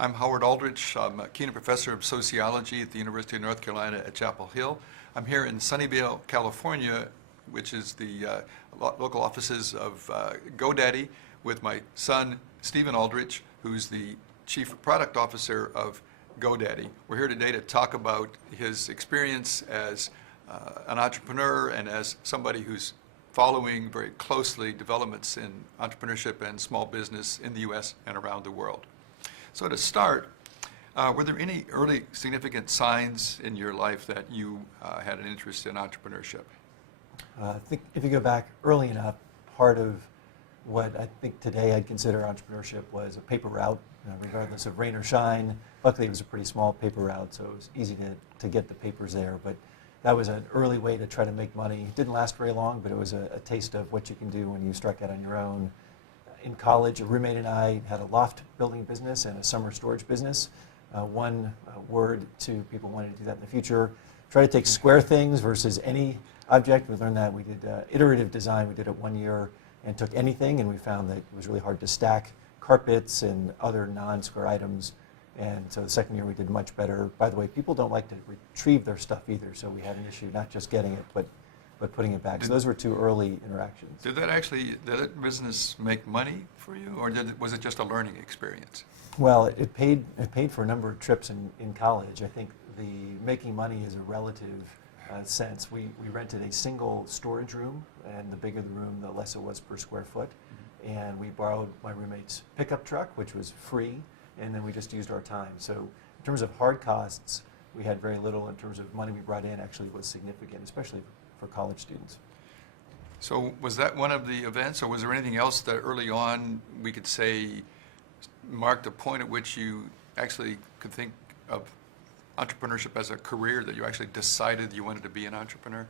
I'm Howard Aldrich. I'm a Keenan Professor of Sociology at the University of North Carolina at Chapel Hill. I'm here in Sunnyvale, California, which is the local offices of GoDaddy, with my son, Stephen Aldrich, who's the Chief Product Officer of GoDaddy. We're here today to talk about his experience as an entrepreneur and as somebody who's following very closely developments in entrepreneurship and small business in the U.S. and around the world. So to start, were there any early significant signs in your life that you had an interest in entrepreneurship? I think if you go back early enough, part of what I think today I'd consider entrepreneurship was a paper route, regardless of rain or shine. Luckily, it was a pretty small paper route, so it was easy to get the papers there. But that was an early way to try to make money. It didn't last very long, but it was a taste of what you can do when you strike out on your own. In college, a roommate and I had a loft building business and a summer storage business. One word to people wanting to do that in the future: try to take square things versus any object. We learned that. We did iterative design. We did it 1 year and took anything, and we found that it was really hard to stack carpets and other non-square items. And so the second year we did much better. By the way, people don't like to retrieve their stuff either, so we had an issue not just getting it, but putting it back. So those were two early interactions. Did that business make money for you, or was it just a learning experience? Well, it paid for a number of trips in college. I think the making money is a relative sense. We rented a single storage room, and the bigger the room, the less it was per square foot. Mm-hmm. And we borrowed my roommate's pickup truck, which was free, and then we just used our time. So in terms of hard costs, we had very little. In terms of money we brought in, actually was significant, especially for college students. So was that one of the events, or was there anything else that early on we could say marked a point at which you actually could think of entrepreneurship as a career, that you actually decided you wanted to be an entrepreneur?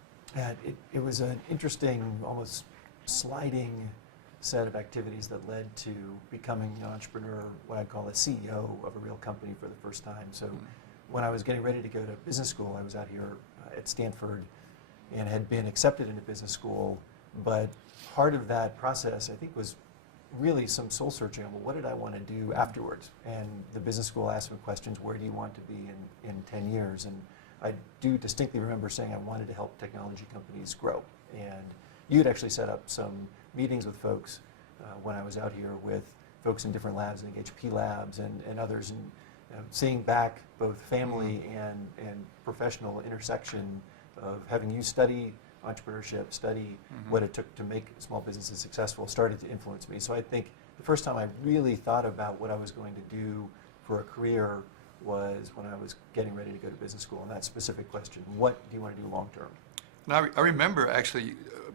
It was an interesting, almost sliding set of activities that led to becoming an entrepreneur, what I call a CEO of a real company for the first time. So when I was getting ready to go to business school, I was out here at Stanford and had been accepted into business school, but part of that process, I think, was really some soul searching on, well, what did I want to do afterwards? And the business school asked me questions: where do you want to be in 10 years? And I do distinctly remember saying I wanted to help technology companies grow. And you had actually set up some meetings with folks when I was out here with folks in different labs, like HP labs and others, and seeing back both family and professional intersection of having you study entrepreneurship, study what it took to make small businesses successful, started to influence me. So I think the first time I really thought about what I was going to do for a career was when I was getting ready to go to business school, and that specific question: what do you want to do long term? Now, I remember actually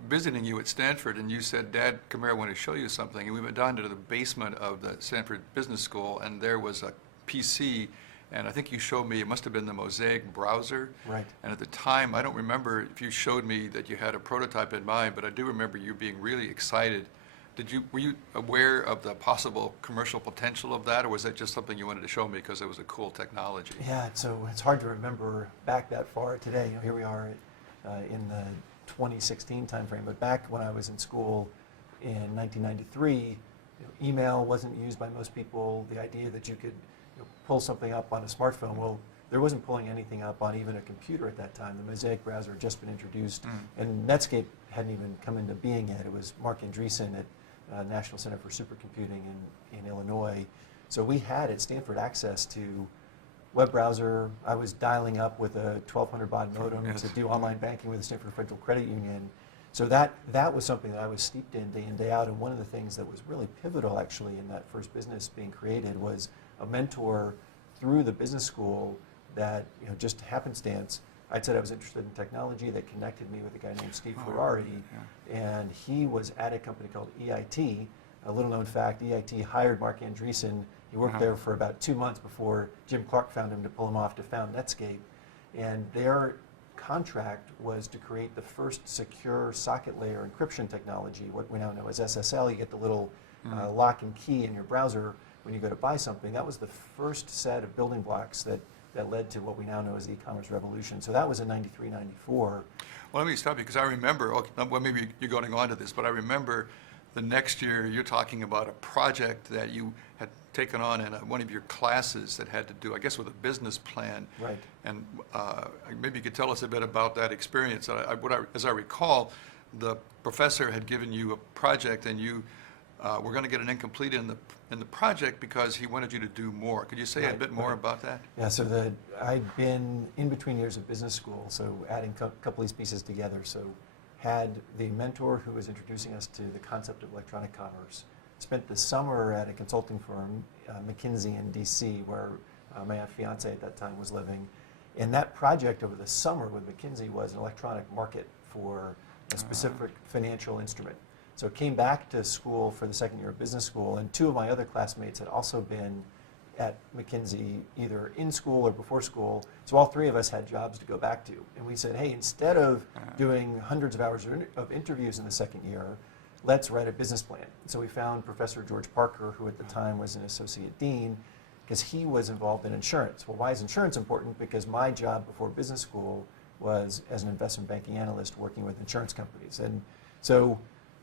visiting you at Stanford, and you said, "Dad, come here, I want to show you something." And we went down to the basement of the Stanford Business School, and there was a PC, and I think you showed me, it must have been the Mosaic Browser. Right. And at the time, I don't remember if you showed me that you had a prototype in mind, but I do remember you being really excited. Were you aware of the possible commercial potential of that, or was that just something you wanted to show me because it was a cool technology? Yeah, so it's hard to remember back that far today. Here we are in the 2016 timeframe, but back when I was in school in 1993, email wasn't used by most people. The idea that you could pull something up on a smartphone, well, there wasn't pulling anything up on even a computer at that time. The Mosaic Browser had just been introduced, and Netscape hadn't even come into being yet. It was Mark Andreessen at National Center for Supercomputing in Illinois. So we had at Stanford access to web browser. I was dialing up with a 1200 baud modem to do online banking with the Stanford Federal Credit Union. So that was something that I was steeped in day out. And one of the things that was really pivotal, actually, in that first business being created was a mentor through the business school that, just happenstance, I'd said I was interested in technology, that connected me with a guy named Steve Ferrari, and he was at a company called EIT. A little known fact: EIT hired Mark Andreessen. He worked there for about 2 months before Jim Clark found him to pull him off to found Netscape. And their contract was to create the first secure socket layer encryption technology, what we now know as SSL. You get the little lock and key in your browser when you go to buy something. That was the first set of building blocks that led to what we now know as the e-commerce revolution. So that was in 93, 94. Well, let me stop you, because I remember, well, maybe you're going on to this, but I remember the next year you're talking about a project that you had taken on in one of your classes that had to do, I guess, with a business plan. Right. And maybe you could tell us a bit about that experience. As I recall, the professor had given you a project, and you were going to get an incomplete in the project because he wanted you to do more. Could you say a bit more about that? Yeah, so I'd been in between years of business school, so adding a couple of these pieces together. So had the mentor who was introducing us to the concept of electronic commerce, spent the summer at a consulting firm, McKinsey in DC, where my fiance at that time was living. And that project over the summer with McKinsey was an electronic market for a specific financial instrument. So came back to school for the second year of business school, and two of my other classmates had also been at McKinsey either in school or before school. So all three of us had jobs to go back to. And we said, hey, instead of doing hundreds of hours of interviews in the second year, let's write a business plan. So we found Professor George Parker, who at the time was an associate dean, because he was involved in insurance. Well, why is insurance important? Because my job before business school was as an investment banking analyst working with insurance companies. And so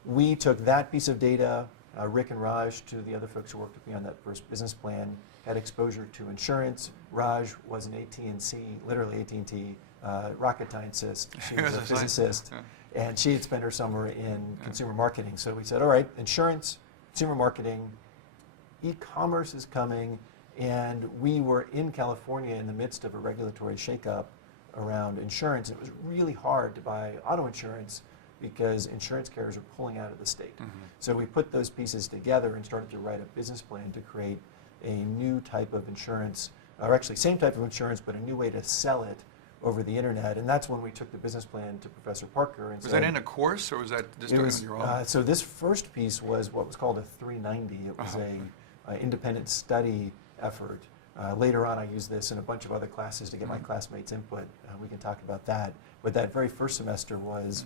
we took that piece of data, Rick and Raj, two of the other folks who worked with me on that first business plan, had exposure to insurance. Raj was an AT&T, literally AT&T, rocket scientist. She was a physicist, and she had spent her summer in consumer marketing. So we said, all right, insurance, consumer marketing, e-commerce is coming, and we were in California in the midst of a regulatory shakeup around insurance. It was really hard to buy auto insurance because insurance carriers are pulling out of the state. So we put those pieces together and started to write a business plan to create a new type of insurance, or actually same type of insurance, but a new way to sell it over the internet. And that's when we took the business plan to Professor Parker and Was said, that in a course, or was that just doing it on your own? so this first piece was what was called a 390. It was a independent study effort. Later on, I used this in a bunch of other classes to get my classmates' input. We can talk about that. But that very first semester was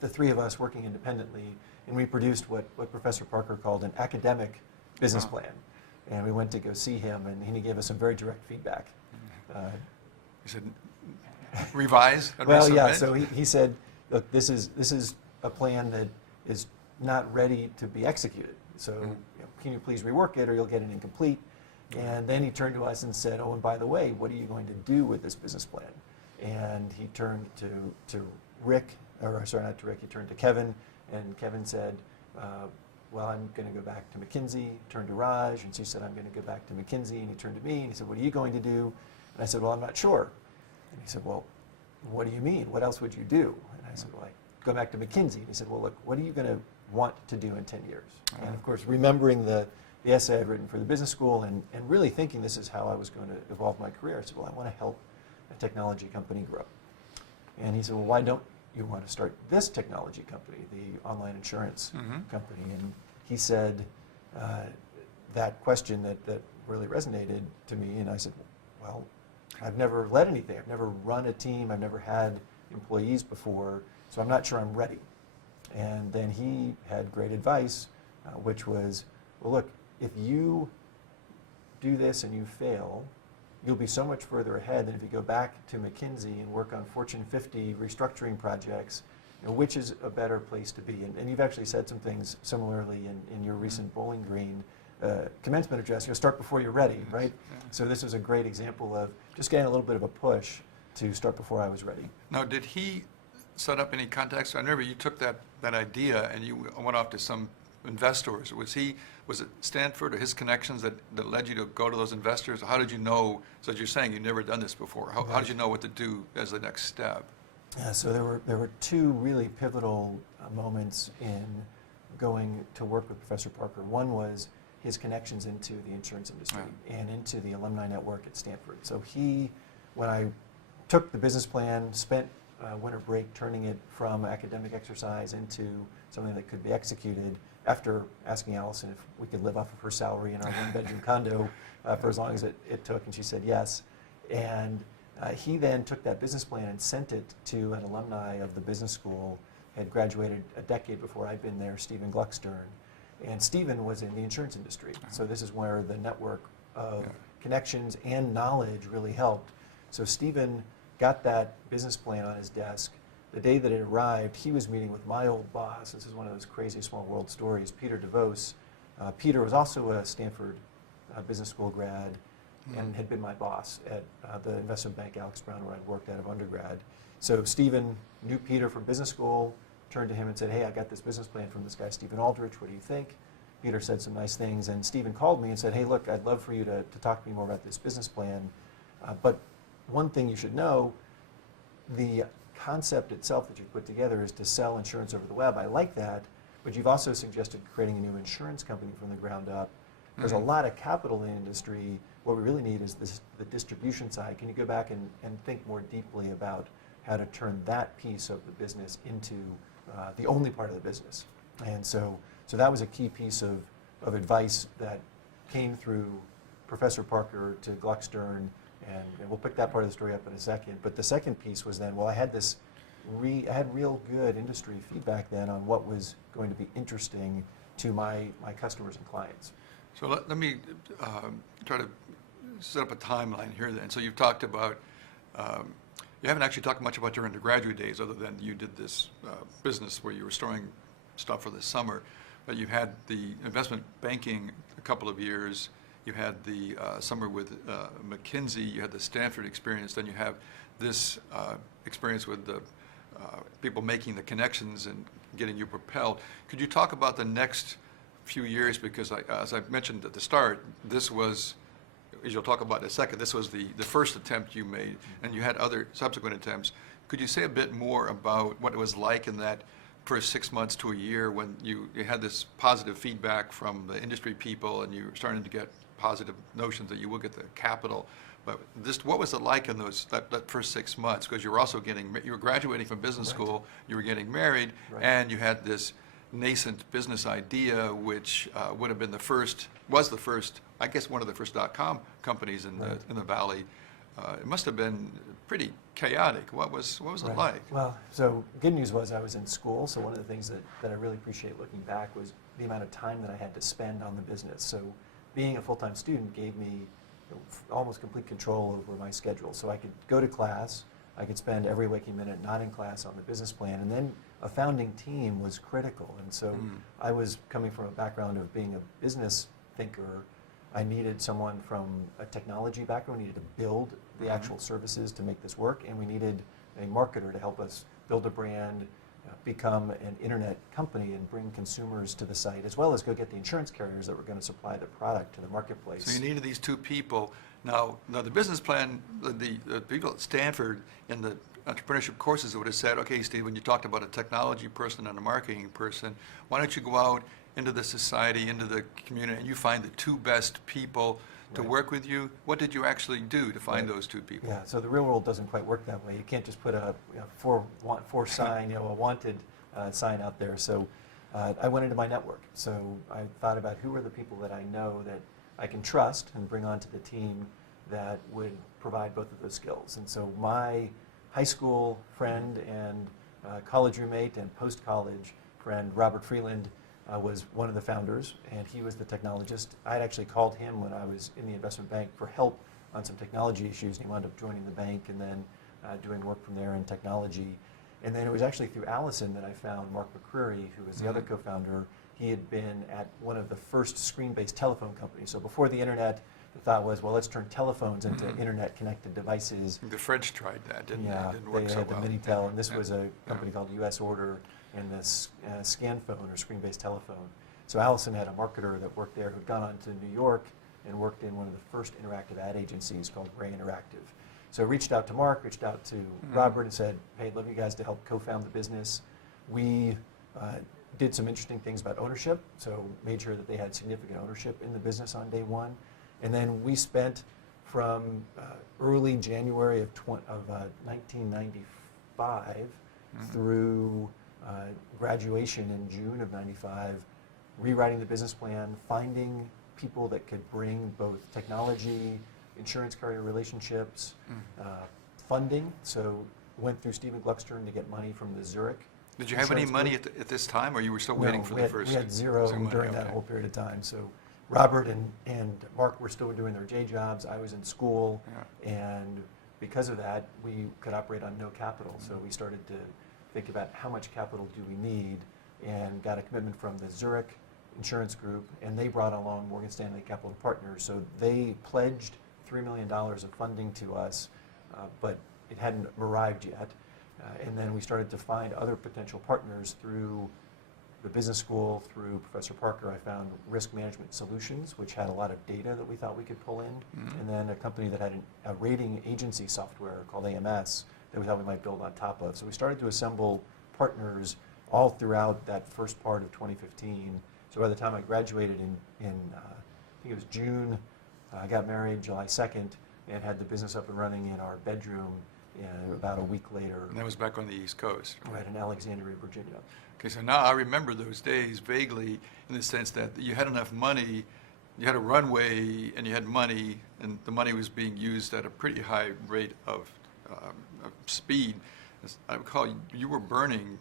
the three of us working independently, and we produced what Professor Parker called an academic business plan. And we went to go see him, and he gave us some very direct feedback. He said, revise? and Well, yeah, resubmit? so he said, look, this is a plan that is not ready to be executed. So can you please rework it, or you'll get it incomplete? And then he turned to us and said, oh, and by the way, what are you going to do with this business plan? And he turned to Rick, or sorry, not to Rick, he turned to Kevin, and Kevin said, well, I'm going to go back to McKinsey. Turned to Raj, and she said, I'm going to go back to McKinsey. And he turned to me, and he said, what are you going to do? And I said, well, I'm not sure. And he said, well, what do you mean? What else would you do? And I said, well, I go back to McKinsey. And he said, well, look, what are you going to want to do in 10 years? And of course, remembering the essay I'd written for the business school and really thinking this is how I was going to evolve my career, I said, well, I want to help a technology company grow. And he said, well, why don't you want to start this technology company, the online insurance company? And he said that question that really resonated to me, and I said, well, I've never led anything. I've never run a team. I've never had employees before, so I'm not sure I'm ready. And then he had great advice, which was, well, look, if you do this and you fail, you'll be so much further ahead than if you go back to McKinsey and work on Fortune 50 restructuring projects, which is a better place to be. And you've actually said some things similarly in your recent Bowling Green commencement address. Start before you're ready, right? So this was a great example of just getting a little bit of a push to start before I was ready. Now, did he set up any contacts? I remember you took that idea and you went off to some investors. Was it Stanford or his connections that led you to go to those investors? How did you know, so as you're saying, you'd never done this before, how did you know what to do as the next step? Yeah, so there were two really pivotal moments in going to work with Professor Parker. One was his connections into the insurance industry and into the alumni network at Stanford. So when I took the business plan, spent winter break turning it from academic exercise into something that could be executed, after asking Allison if we could live off of her salary in our one-bedroom condo for as long as it took, and she said yes. And he then took that business plan and sent it to an alumni of the business school, had graduated a decade before I'd been there, Stephen Gluckstern. And Stephen was in the insurance industry. So this is where the network of connections and knowledge really helped. So Stephen got that business plan on his desk, the day that it arrived, he was meeting with my old boss. This is one of those crazy small world stories, Peter DeVos. Peter was also a Stanford Business School grad and had been my boss at the investment bank Alex Brown, where I'd worked out of undergrad. So Stephen knew Peter from business school, turned to him and said, hey, I got this business plan from this guy, Stephen Aldrich. What do you think? Peter said some nice things, and Stephen called me and said, hey, look, I'd love for you to talk to me more about this business plan. But one thing you should know, the concept itself that you put together is to sell insurance over the web. I like that, but you've also suggested creating a new insurance company from the ground up. There's a lot of capital in the industry. What we really need is the distribution side. Can you go back and think more deeply about how to turn that piece of the business into the only part of the business? And so that was a key piece of advice that came through Professor Parker to Gluckstern, and we'll pick that part of the story up in a second. But the second piece was then, well, I had real good industry feedback then on what was going to be interesting to my customers and clients. So let me try to set up a timeline here then. So you've talked about, you haven't actually talked much about your undergraduate days other than you did this business where you were storing stuff for the summer, but you've had the investment banking a couple of years, you had the summer with McKinsey, you had the Stanford experience, then you have this experience with the people making the connections and getting you propelled. Could you talk about the next few years, because as I mentioned at the start, this was, as you'll talk about in a second, this was the first attempt you made, and you had other subsequent attempts. Could you say a bit more about what it was like in that first 6 months to a year when you had this positive feedback from the industry people and you were starting to get positive notions that you will get the capital? But what was it like in that first 6 months? Because you were also you were graduating from business school, you were getting married, and you had this nascent business idea, which would have been was the first, I guess, one of the first .com companies in the Valley. It must have been pretty chaotic. What was it like? Well, so good news was I was in school, so one of the things that I really appreciate looking back was the amount of time that I had to spend on the business. So being a full-time student gave me almost complete control over my schedule. So I could go to class, I could spend every waking minute not in class on the business plan, and then a founding team was critical. And so I was coming from a background of being a business thinker. I needed someone from a technology background. We needed to build the actual services to make this work, and we needed a marketer to help us build a brand, become an internet company and bring consumers to the site, as well as go get the insurance carriers that were going to supply the product to the marketplace. So you needed these two people. Now the business plan, the people at Stanford in the entrepreneurship courses would have said, okay, Steve, when you talked about a technology person and a marketing person, why don't you go out into the society, into the community, and you find the two best people to work with you? What did you actually do to find those two people? Yeah, so the real world doesn't quite work that way. You can't just put a for sign, a wanted sign out there. So I went into my network. So I thought about who are the people that I know that I can trust and bring onto the team that would provide both of those skills. And so my high school friend and college roommate and post-college friend, Robert Freeland, was one of the founders, and he was the technologist. I had actually called him when I was in the investment bank for help on some technology issues, and he wound up joining the bank and then doing work from there in technology. And then it was actually through Allison that I found Mark McCreary, who was the other co-founder. He had been at one of the first screen-based telephone companies. So before the internet, the thought was, well, let's turn telephones into internet-connected devices. The French tried that, didn't they? It didn't work they so had well. the Minitel, and this was a company called US Order, and this scan phone or screen-based telephone. So Allison had a marketer that worked there who'd gone on to New York and worked in one of the first interactive ad agencies called Ray Interactive. So I reached out to Mark, reached out to Robert and said, hey, I'd love you guys to help co-found the business. We did some interesting things about ownership, so made sure that they had significant ownership in the business on day one. And then we spent from early January of 1995 through graduation in June of '95, rewriting the business plan, finding people that could bring both technology, insurance carrier relationships, funding. So went through Stephen Gluckstern to get money from the Zurich. Did you have any money at this time, or you were still waiting for the first? We had zero during that whole period of time. So Robert and Mark were still doing their day jobs. I was in school, and because of that, we could operate on no capital. So we started to think about how much capital do we need, and got a commitment from the Zurich Insurance Group, and they brought along Morgan Stanley Capital Partners. So they pledged $3 million of funding to us, but it hadn't arrived yet. And then we started to find other potential partners through the business school, through Professor Parker. I found Risk Management Solutions, which had a lot of data that we thought we could pull in, and then a company that had a rating agency software called AMS that we thought we might build on top of. So we started to assemble partners all throughout that first part of 2015. So by the time I graduated in I think it was June, I got married July 2nd, and had the business up and running in our bedroom about a week later. And that was back on the East Coast. Right, in Alexandria, Virginia. Okay, so now I remember those days vaguely in the sense that you had enough money, you had a runway, and you had money, and the money was being used at a pretty high rate of speed. As I recall, you were burning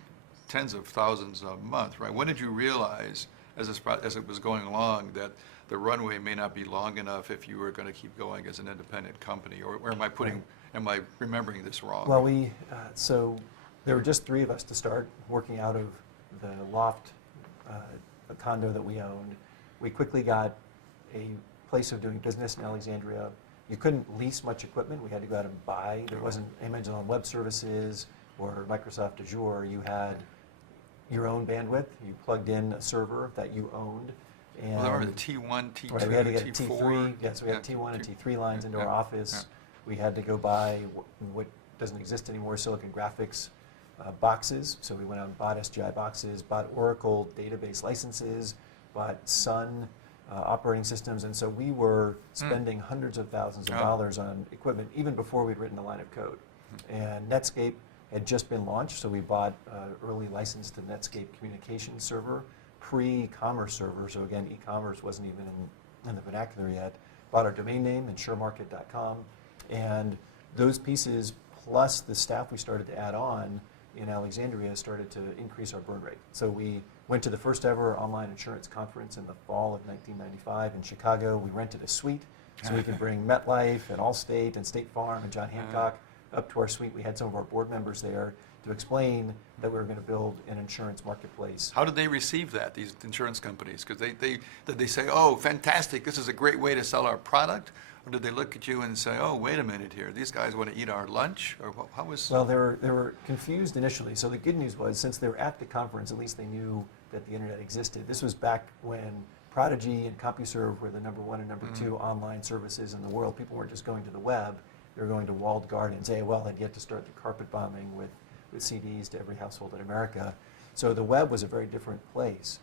tens of thousands a month, right? When did you realize, as it was going along, that the runway may not be long enough if you were going to keep going as an independent company? Or where am I putting? Right. Am I remembering this wrong? Well, so there were just 3 of us to start, working out of the loft, a condo that we owned. We quickly got a place of doing business in Alexandria. You couldn't lease much equipment. We had to go out and buy. There wasn't Amazon Web Services or Microsoft Azure. You had your own bandwidth. You plugged in a server that you owned. And well, I remember the T1, T2, right, we had to get T4. T3. Yes, we had T1 and T3 lines into our office. Yeah. We had to go buy what doesn't exist anymore, Silicon Graphics boxes. So we went out and bought SGI boxes, bought Oracle database licenses, bought Sun operating systems. And so we were spending hundreds of thousands of dollars on equipment even before we'd written a line of code. And Netscape had just been launched, so we bought early license to Netscape communications server, pre-commerce server. So again, e-commerce wasn't even in the vernacular yet. Bought our domain name, insuremarket.com. And those pieces, plus the staff we started to add on in Alexandria, started to increase our burn rate. So we went to the first ever online insurance conference in the fall of 1995 in Chicago. We rented a suite so we could bring MetLife and Allstate and State Farm and John Hancock up to our suite. We had some of our board members there to explain that we were going to build an insurance marketplace. How did they receive that, these insurance companies? Because did they say, oh, fantastic, this is a great way to sell our product? Or did they look at you and say, oh, wait a minute here, these guys want to eat our lunch? Or how was? Well, they were confused initially. So the good news was, since they were at the conference, at least they knew that the internet existed. This was back when Prodigy and CompuServe were the #1 and #2 online services in the world. People weren't just going to the web, they were going to walled gardens. AOL had yet to start the carpet bombing with CDs to every household in America. So the web was a very different place.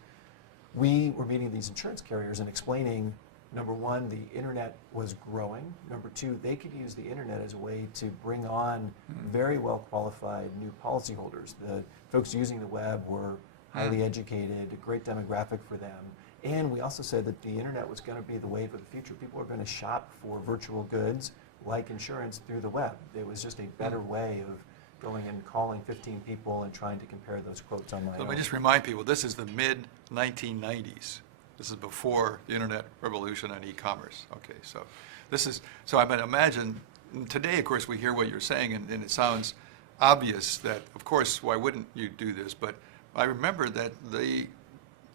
We were meeting these insurance carriers and explaining, #1, the internet was growing. #2, they could use the internet as a way to bring on very well qualified new policyholders. The folks using the web were highly educated, a great demographic for them. And we also said that the internet was going to be the wave of the future. People are going to shop for virtual goods like insurance through the web. It was just a better way of going and calling 15 people and trying to compare those quotes online. So let me just remind people, this is the mid-1990s. This is before the internet revolution and e-commerce. Okay, so I mean, imagine, today, of course, we hear what you're saying, and it sounds obvious that, of course, why wouldn't you do this? But I remember that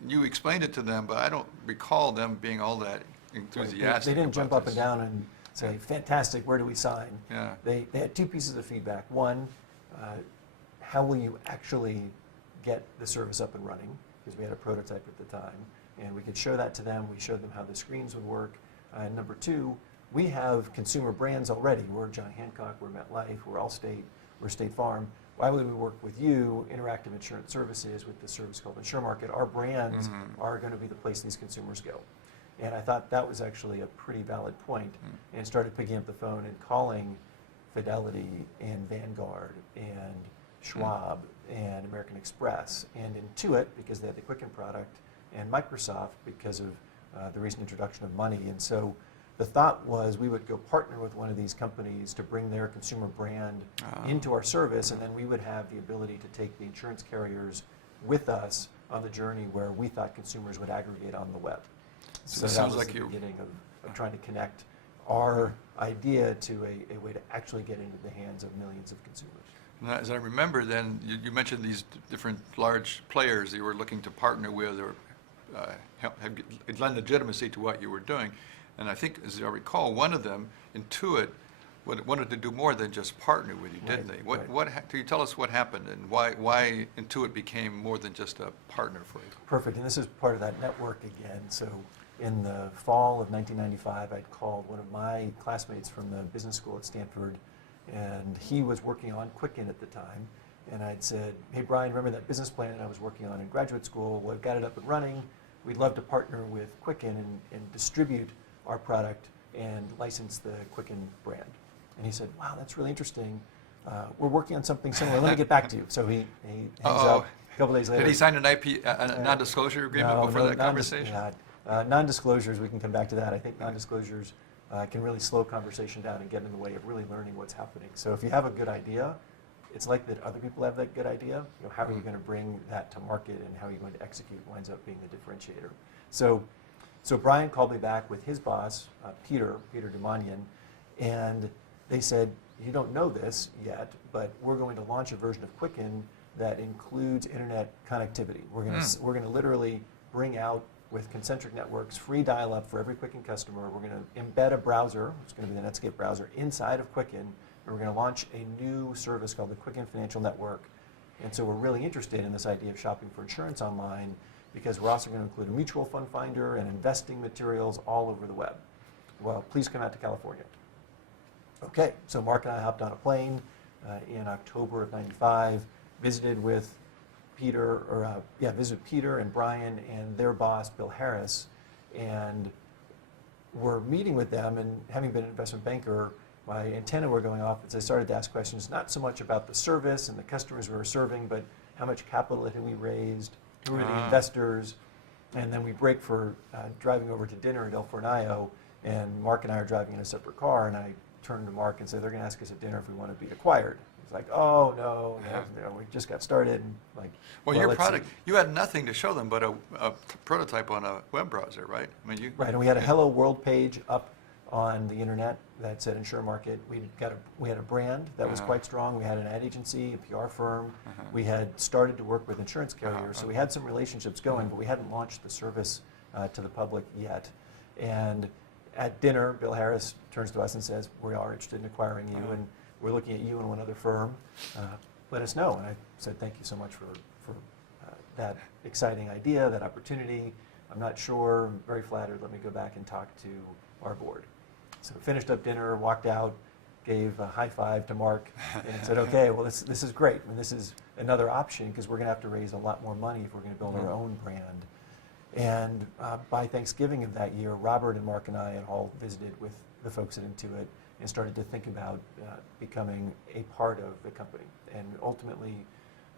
you explained it to them, but I don't recall them being all that enthusiastic. They didn't jump up this. and down and say, fantastic, where do we sign? Yeah. They had 2 pieces of feedback. One, how will you actually get the service up and running? Because we had a prototype at the time. And we could show that to them. We showed them how the screens would work. And #2, we have consumer brands already. We're John Hancock, we're MetLife, we're Allstate, we're State Farm. Why would we work with you, Interactive Insurance Services, with this service called InsureMarket? Our brands are going to be the place these consumers go. And I thought that was actually a pretty valid point, and started picking up the phone and calling Fidelity and Vanguard and Schwab and American Express and Intuit, because they had the Quicken product, and Microsoft because of the recent introduction of money. And so the thought was we would go partner with one of these companies to bring their consumer brand into our service, and then we would have the ability to take the insurance carriers with us on the journey where we thought consumers would aggregate on the web. So that was the beginning of trying to connect our idea to a way to actually get into the hands of millions of consumers. And as I remember then, you mentioned these different large players that you were looking to partner with or lend legitimacy to what you were doing. And I think, as I recall, one of them, Intuit, wanted to do more than just partner with you, didn't they? Can you tell us what happened and why Intuit became more than just a partner for you? Perfect, and this is part of that network again. So in the fall of 1995, I'd called one of my classmates from the business school at Stanford, and he was working on Quicken at the time. And I'd said, hey Brian, remember that business plan I was working on in graduate school? Well, I've got it up and running. We'd love to partner with Quicken and distribute our product and license the Quicken brand. And he said, wow, that's really interesting. We're working on something similar. Let me get back to you. So he hangs up a couple days later. Did he sign an a non-disclosure agreement before that conversation? Non-disclosures, we can come back to that. I think non-disclosures can really slow conversation down and get in the way of really learning what's happening. So if you have a good idea, it's like that other people have that good idea. How are you going to bring that to market and how are you going to execute winds up being the differentiator. So Brian called me back with his boss, Peter Dumanian, and they said, you don't know this yet, but we're going to launch a version of Quicken that includes internet connectivity. We're going to literally bring out with concentric networks, free dial-up for every Quicken customer. We're going to embed a browser, it's going to be the Netscape browser, inside of Quicken, and we're going to launch a new service called the Quicken Financial Network. And so we're really interested in this idea of shopping for insurance online because we're also going to include a mutual fund finder and investing materials all over the web. Well, please come out to California. Okay, so Mark and I hopped on a plane in October of '95, visited Peter and Brian and their boss, Bill Harris, and we're meeting with them, and having been an investment banker, my antenna were going off as I started to ask questions, not so much about the service and the customers we were serving, but how much capital had we raised, who were the investors, and then we break for driving over to dinner at El Fornillo, and Mark and I are driving in a separate car, and I turned to Mark and said, they're going to ask us at dinner if we want to be acquired. He's like, oh, no, we just got started. And like, well, your product, you had nothing to show them but a prototype on a web browser, right? I mean, right, and we had a Hello World page up on the internet that said Insure Market. We had a brand that was quite strong. We had an ad agency, a PR firm. We had started to work with insurance carriers, so we had some relationships going, but we hadn't launched the service to the public yet. And at dinner, Bill Harris turns to us and says, we are interested in acquiring you, and we're looking at you and one other firm. Let us know. And I said, thank you so much for that exciting idea, that opportunity. I'm not sure, I'm very flattered. Let me go back and talk to our board. So finished up dinner, walked out, gave a high five to Mark, and said, okay, well, this is great. I mean, this is another option because we're going to have to raise a lot more money if we're going to build our own brand. And by Thanksgiving of that year, Robert and Mark and I had all visited with the folks at Intuit and started to think about becoming a part of the company. And ultimately,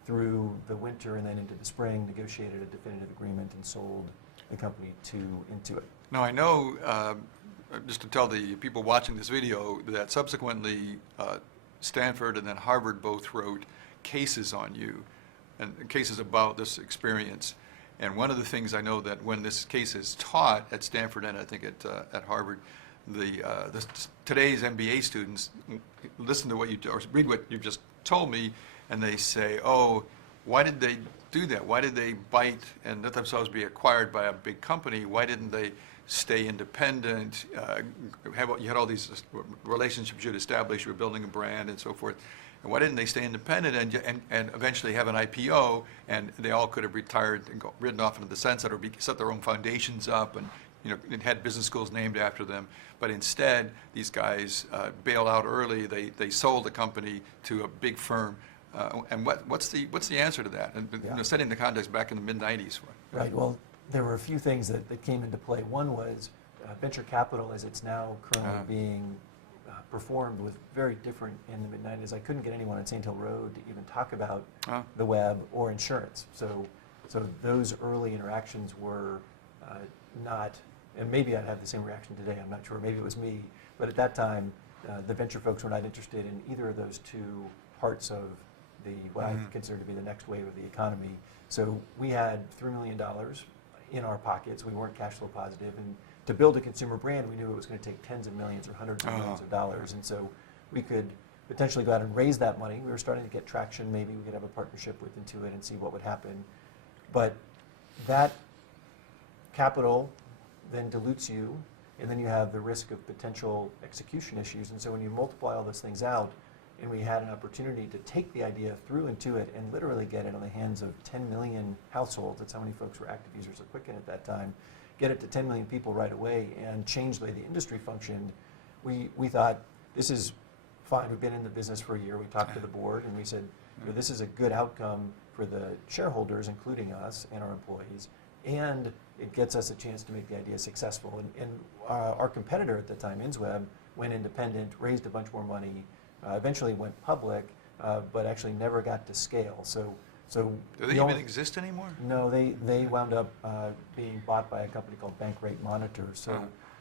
through the winter and then into the spring, negotiated a definitive agreement and sold the company to Intuit. Now, I know, just to tell the people watching this video, that subsequently Stanford and then Harvard both wrote cases on you, and cases about this experience. And one of the things I know that when this case is taught at Stanford and I think at Harvard, today's MBA students listen to what you or read what you just told me, and they say, "Oh, why did they do that? Why did they bite and let themselves be acquired by a big company? Why didn't they stay independent? You had all these relationships you'd established. You were building a brand and so forth." And why didn't they stay independent and eventually have an IPO, and they all could have retired and ridden off into the sunset or set their own foundations up and it had business schools named after them. But instead, these guys bailed out early. They sold the company to a big firm. And what's the answer to that? And setting the context back in the mid-'90s. Right. Well, there were a few things that came into play. One was venture capital, as it's now currently being performed, was very different in the mid-'90s. I couldn't get anyone on St. Hill Road to even talk about the web or insurance. So those early interactions were not, and maybe I'd have the same reaction today, I'm not sure, maybe it was me, but at that time, the venture folks were not interested in either of those two parts of what I consider to be the next wave of the economy. So we had $3 million in our pockets. We weren't cash flow positive, and to build a consumer brand, we knew it was going to take tens of millions or hundreds of millions of dollars. And so we could potentially go out and raise that money. We were starting to get traction. Maybe we could have a partnership with Intuit and see what would happen. But that capital then dilutes you, and then you have the risk of potential execution issues. And so when you multiply all those things out, and we had an opportunity to take the idea through Intuit and literally get it on the hands of 10 million households, that's how many folks were active users of Quicken at that time, get it to 10 million people right away and change the way the industry functioned, we thought, this is fine. We've been in the business for a year. We talked to the board and we said, this is a good outcome for the shareholders, including us and our employees, and it gets us a chance to make the idea successful. And our competitor at the time, InsWeb, went independent, raised a bunch more money, eventually went public, but actually never got to scale. So Do they even exist anymore? No, they wound up being bought by a company called Bank Rate Monitor.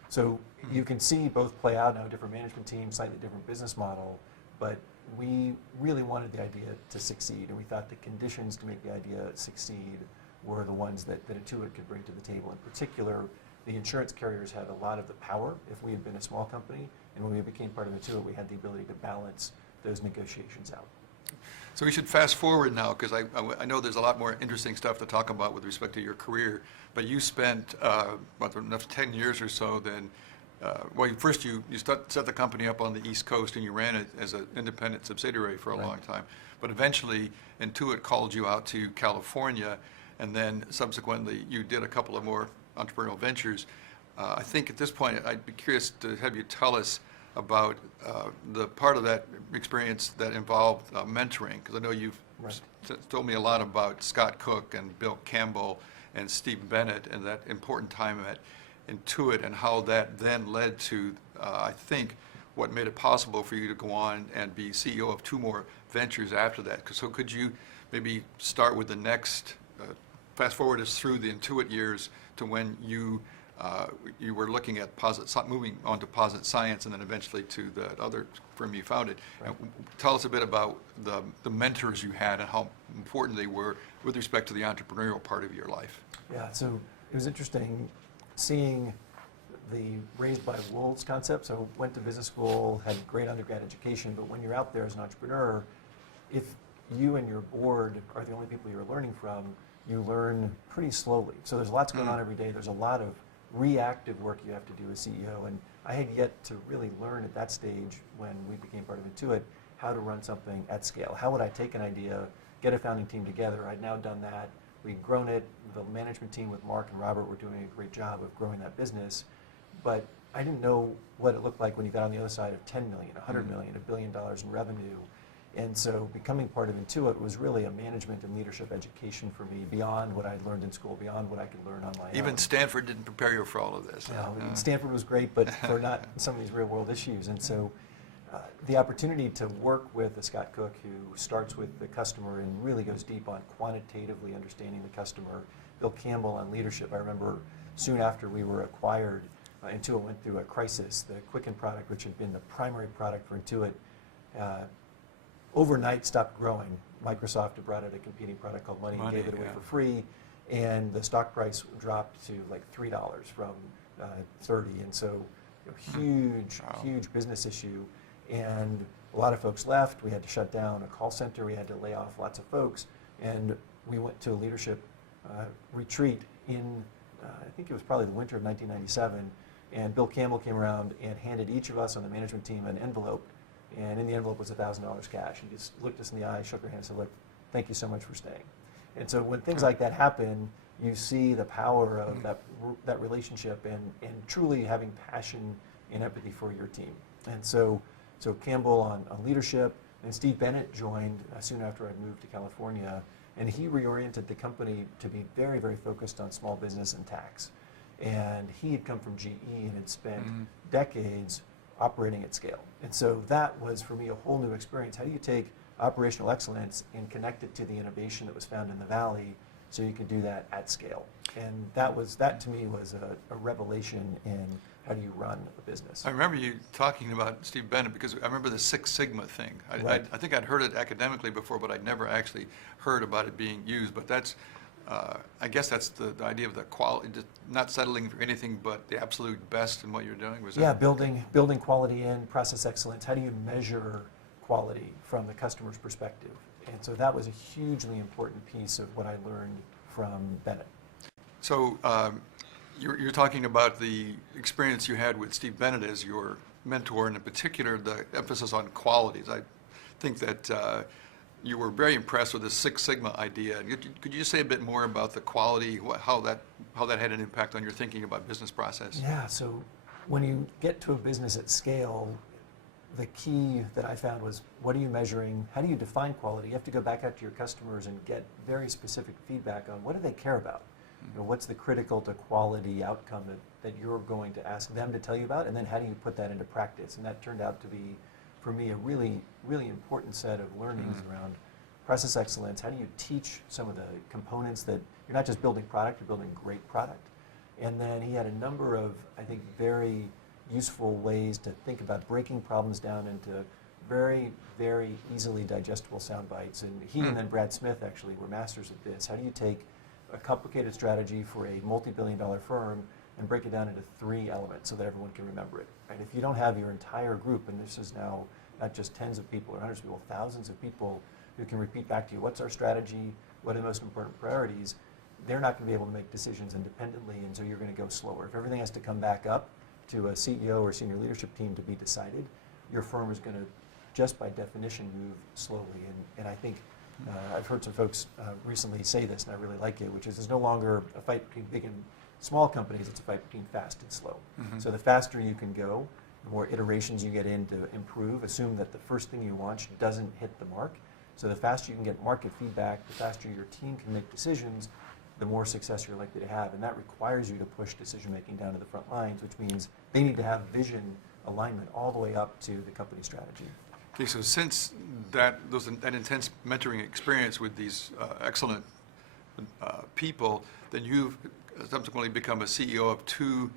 So you can see both play out now, different management teams, slightly different business model, but we really wanted the idea to succeed, and we thought the conditions to make the idea succeed were the ones that Intuit could bring to the table. In particular, the insurance carriers had a lot of the power if we had been a small company, and when we became part of Intuit, we had the ability to balance those negotiations out. So we should fast forward now, because I know there's a lot more interesting stuff to talk about with respect to your career, but you spent enough 10 years or so then, first you set the company up on the East Coast and you ran it as an independent subsidiary for a long time, but eventually Intuit called you out to California, and then subsequently you did a couple of more entrepreneurial ventures. I think at this point I'd be curious to have you tell us about the part of that experience that involved mentoring, because I know you've told me a lot about Scott Cook and Bill Campbell and Steve Bennett and that important time at Intuit, and how that then led to, I think, what made it possible for you to go on and be CEO of two more ventures after that. So could you maybe start with the next, fast forward us through the Intuit years to when you were looking at moving on to Posit Science, and then eventually to the other firm you founded. Right. Tell us a bit about the mentors you had and how important they were with respect to the entrepreneurial part of your life. Yeah, so it was interesting seeing the raised by wolves concept. So went to business school, had great undergrad education, but when you're out there as an entrepreneur, if you and your board are the only people you're learning from, you learn pretty slowly. So there's lots going on every day. There's a lot of reactive work you have to do as CEO, and I had yet to really learn at that stage when we became part of Intuit how to run something at scale. How would I take an idea, get a founding team together? I'd now done that. We'd grown it. The management team with Mark and Robert were doing a great job of growing that business, but I didn't know what it looked like when you got on the other side of 10 million, 100 million, $1 billion in revenue. And so becoming part of Intuit was really a management and leadership education for me, beyond what I'd learned in school, beyond what I could learn on my own. Even Stanford didn't prepare you for all of this. Stanford was great, but for not some of these real world issues. And so the opportunity to work with a Scott Cook who starts with the customer and really goes deep on quantitatively understanding the customer, Bill Campbell on leadership. I remember soon after we were acquired, Intuit went through a crisis. The Quicken product, which had been the primary product for Intuit, overnight stopped growing. Microsoft had brought out a competing product called Money and gave it away for free, and the stock price dropped to like $3 from 30, and so huge business issue, and a lot of folks left. We had to shut down a call center. We had to lay off lots of folks, and we went to a leadership retreat in I think it was probably the winter of 1997, and Bill Campbell came around and handed each of us on the management team an envelope. And in the envelope was $1,000 cash. He just looked us in the eye, shook our hand, and said, "Look, thank you so much for staying." And so when things like that happen, you see the power of that relationship and truly having passion and empathy for your team. And so Campbell on leadership, and Steve Bennett joined soon after I'd moved to California, and he reoriented the company to be very, very focused on small business and tax. And he had come from GE and had spent decades operating at scale. And so that was, for me, a whole new experience. How do you take operational excellence and connect it to the innovation that was found in the Valley so you could do that at scale? And that to me was a revelation in how do you run a business. I remember you talking about Steve Bennett, because I remember the Six Sigma thing. I think I'd heard it academically before, but I'd never actually heard about it being used. But that's, I guess that's the idea of the quality, not settling for anything but the absolute best in what you're doing. Was that? Building quality in, process excellence. How do you measure quality from the customer's perspective. And so that was a hugely important piece of what I learned from Bennett. So you're talking about the experience you had with Steve Bennett as your mentor, and in particular the emphasis on qualities. I think that you were very impressed with the Six Sigma idea. Could you just say a bit more about the quality, how that had an impact on your thinking about business process? Yeah, so when you get to a business at scale, the key that I found was, what are you measuring? How do you define quality? You have to go back out to your customers and get very specific feedback on what do they care about? You know, what's the critical to quality outcome that you're going to ask them to tell you about, and then how do you put that into practice? And that turned out to be, for me, a really, really important set of learnings around process excellence. How do you teach some of the components that you're not just building product, you're building great product? And then he had a number of, I think, very useful ways to think about breaking problems down into very, very easily digestible sound bites. And he and then Brad Smith actually were masters at this. How do you take a complicated strategy for a multi-billion-dollar firm and break it down into 3 elements so that everyone can remember it? Right? If you don't have your entire group, and this is now not just tens of people or hundreds of people, thousands of people who can repeat back to you, what's our strategy, what are the most important priorities, they're not going to be able to make decisions independently, and so you're going to go slower. If everything has to come back up to a CEO or senior leadership team to be decided, your firm is going to, just by definition, move slowly. And I think I've heard some folks recently say this, and I really like it, which is there's no longer a fight between big and small companies, it's a fight between fast and slow. So the faster you can go, the more iterations you get in to improve. Assume that the first thing you launch doesn't hit the mark. So the faster you can get market feedback, the faster your team can make decisions, the more success you're likely to have. And that requires you to push decision-making down to the front lines, which means they need to have vision alignment all the way up to the company strategy. Okay, so since that intense mentoring experience with these excellent people, then you've subsequently become a CEO of 2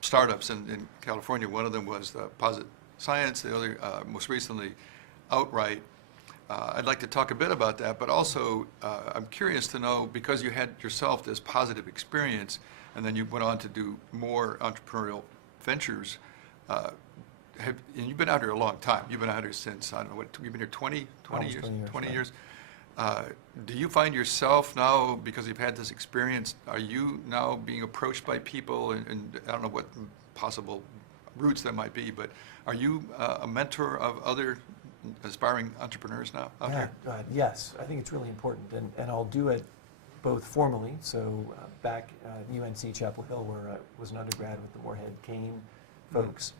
startups in California. One of them was Posit Science, the other, most recently, Outright. I'd like to talk a bit about that, but also I'm curious to know, because you had yourself this positive experience, and then you went on to do more entrepreneurial ventures, and you've been out here a long time. You've been out here since, I don't know, what, you've been here 20 years? 20 years. Do you find yourself now, because you've had this experience, are you now being approached by people, and I don't know what possible routes that might be, but are you a mentor of other aspiring entrepreneurs now out here? Yes, I think it's really important, and I'll do it both formally, so back at UNC Chapel Hill, where I was an undergrad with the Moorhead Kane folks,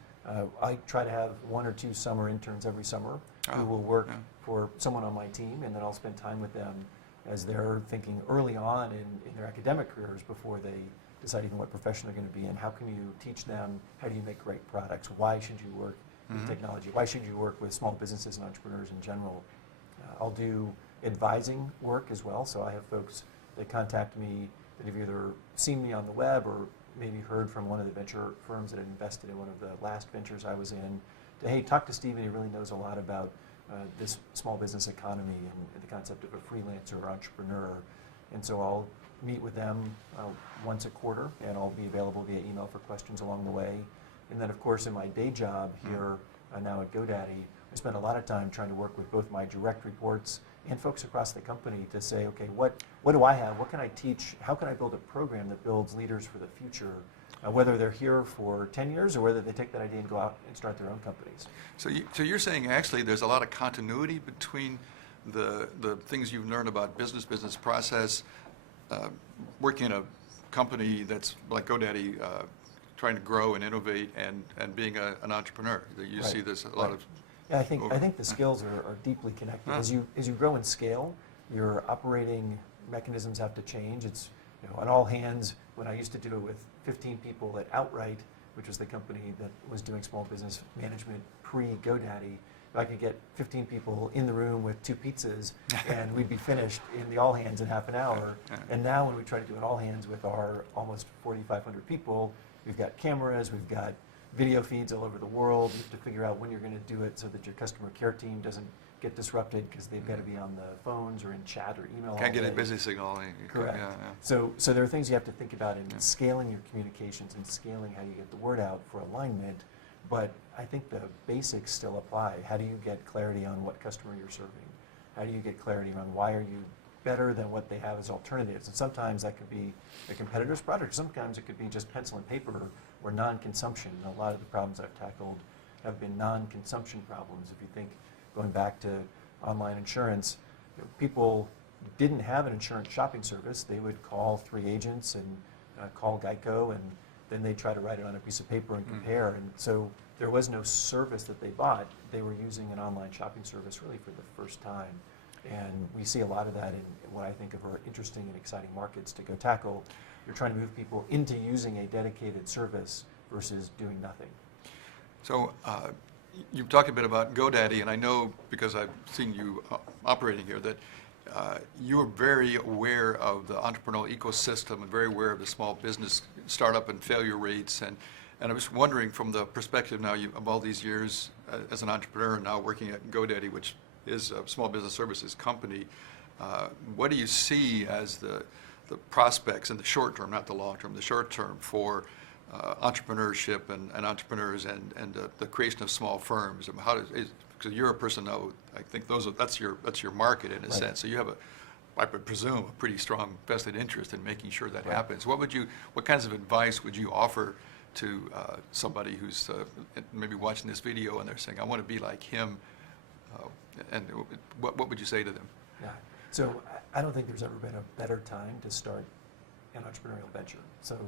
I try to have 1 or 2 summer interns every summer who will work for someone on my team, and then I'll spend time with them as they're thinking early on in their academic careers before they decide even what profession they're going to be in. How can you teach them? How do you make great products? Why should you work with technology? Why should you work with small businesses and entrepreneurs in general? I'll do advising work as well, so I have folks that contact me that have either seen me on the web or maybe heard from one of the venture firms that had invested in one of the last ventures I was in, to, hey, talk to Steven, he really knows a lot about this small business economy and the concept of a freelancer or entrepreneur. And so I'll meet with them once a quarter, and I'll be available via email for questions along the way. And then, of course, in my day job here now at GoDaddy, I spend a lot of time trying to work with both my direct reports and folks across the company to say, okay, what do I have? What can I teach? How can I build a program that builds leaders for the future, whether they're here for 10 years or whether they take that idea and go out and start their own companies? So you're saying actually there's a lot of continuity between the things you've learned about business process, working in a company that's like GoDaddy, trying to grow and innovate, and being an entrepreneur. You see there's a lot of... Yeah, I think the skills are deeply connected. As you grow and scale, your operating mechanisms have to change. It's, on all hands, when I used to do it with 15 people at Outright, which was the company that was doing small business management pre-GoDaddy, I could get 15 people in the room with 2 pizzas and we'd be finished in the all hands in half an hour. And now when we try to do an all hands with our almost 4,500 people, we've got cameras, we've got video feeds all over the world. You have to figure out when you're going to do it so that your customer care team doesn't get disrupted because they've got to be on the phones or in chat or email. Can't get a busy signal. Correct. So there are things you have to think about in scaling your communications and scaling how you get the word out for alignment. but I think the basics still apply. How do you get clarity on what customer you're serving? How do you get clarity on why are you better than what they have as alternatives? And sometimes that could be a competitor's product. Sometimes it could be just pencil and paper or non-consumption. A lot of the problems I've tackled have been non-consumption problems. If you think, going back to online insurance, people didn't have an insurance shopping service. They would call 3 agents and call Geico, and then they'd try to write it on a piece of paper and compare. And so there was no service that they bought. They were using an online shopping service really for the first time. And we see a lot of that in what I think of are interesting and exciting markets to go tackle. You're trying to move people into using a dedicated service versus doing nothing. So you've talked a bit about GoDaddy, and I know because I've seen you operating here that you are very aware of the entrepreneurial ecosystem and very aware of the small business startup and failure rates. And I was wondering, from the perspective now of all these years as an entrepreneur and now working at GoDaddy, which is a small business services company, what do you see as the prospects in the short term, not the long term, the short term for entrepreneurship and entrepreneurs and the creation of small firms? And how does, because you're a person now, I think that's your market in a sense. So you have I would presume, a pretty strong vested interest in making sure that happens. What kinds of advice would you offer to somebody who's maybe watching this video and they're saying, I want to be like him, and what would you say to them? Yeah. So I don't think there's ever been a better time to start an entrepreneurial venture. So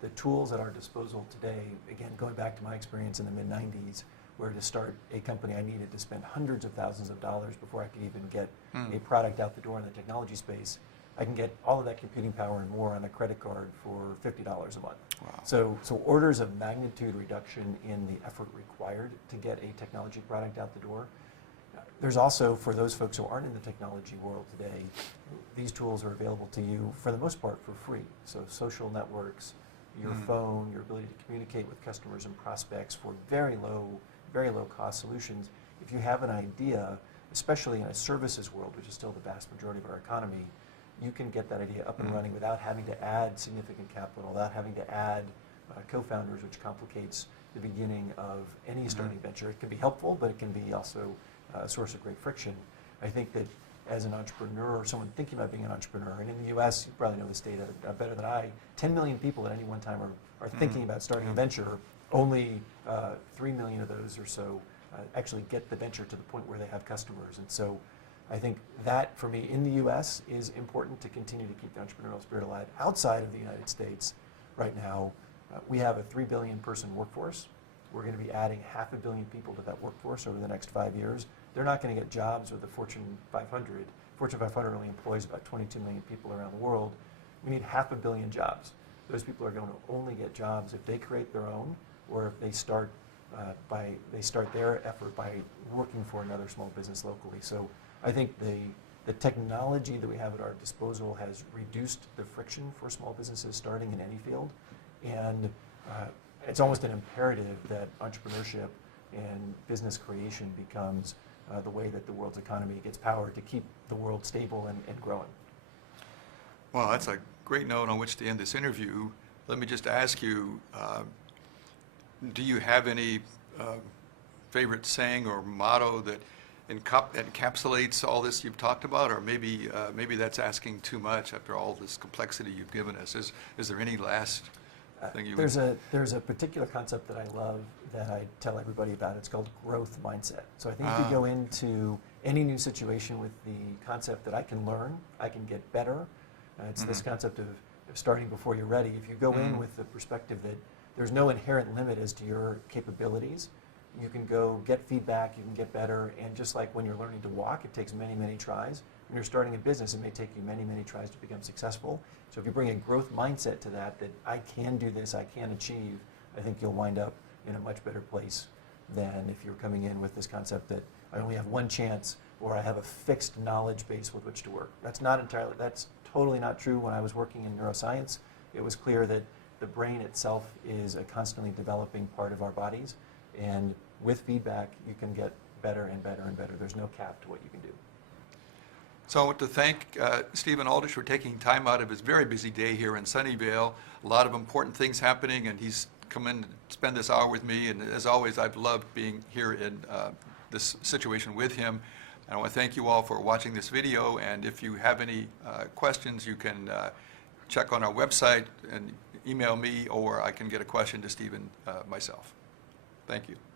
the tools at our disposal today, again, going back to my experience in the mid-90s, where to start a company I needed to spend hundreds of thousands of dollars before I could even get a product out the door in the technology space. I can get all of that computing power and more on a credit card for $50 a month. Wow. So orders of magnitude reduction in the effort required to get a technology product out the door. There's also, for those folks who aren't in the technology world today, these tools are available to you for the most part for free. So social networks, your phone, your ability to communicate with customers and prospects for very low cost solutions. If you have an idea, especially in a services world, which is still the vast majority of our economy, you can get that idea up and running without having to add significant capital, without having to add co-founders, which complicates the beginning of any starting venture. It can be helpful, but it can be also a source of great friction. I think that as an entrepreneur or someone thinking about being an entrepreneur, and in the US, you probably know this data better than I, 10 million people at any one time are thinking about starting a venture. Only 3 million of those or so actually get the venture to the point where they have customers. And so I think that, for me, in the US is important to continue to keep the entrepreneurial spirit alive. Outside of the United States, right now, we have a 3 billion person workforce. We're going to be adding 500 million people to that workforce over the next 5 years. They're not going to get jobs with the Fortune 500. Fortune 500 only employs about 22 million people around the world. We need 500 million jobs. Those people are going to only get jobs if they create their own, or if they start their effort by working for another small business locally. So I think the technology that we have at our disposal has reduced the friction for small businesses starting in any field, and it's almost an imperative that entrepreneurship and business creation becomes the way that the world's economy gets powered to keep the world stable and growing. Well, that's a great note on which to end this interview. Let me just ask you, do you have any favorite saying or motto that encapsulates all this you've talked about, or maybe that's asking too much after all this complexity you've given us? Is there any last thing you there's a particular concept that I love that I tell everybody about. It's called growth mindset. So I think if you go into any new situation with the concept that I can learn, I can get better. It's this concept of starting before you're ready. If you go in with the perspective that there's no inherent limit as to your capabilities, you can go get feedback, you can get better, and just like when you're learning to walk, it takes many, many tries. When you're starting a business, it may take you many, many tries to become successful. So if you bring a growth mindset to that I can do this, I can achieve, I think you'll wind up in a much better place than if you're coming in with this concept that I only have one chance, or I have a fixed knowledge base with which to work. That's totally not true. When I was working in neuroscience, it was clear that the brain itself is a constantly developing part of our bodies, and with feedback, you can get better and better and better. There's no cap to what you can do. So I want to thank Stephen Aldrich for taking time out of his very busy day here in Sunnyvale. A lot of important things happening, and he's come in and spend this hour with me. And as always, I've loved being here in this situation with him. And I want to thank you all for watching this video. And if you have any questions, you can check on our website and email me, or I can get a question to Stephen myself. Thank you.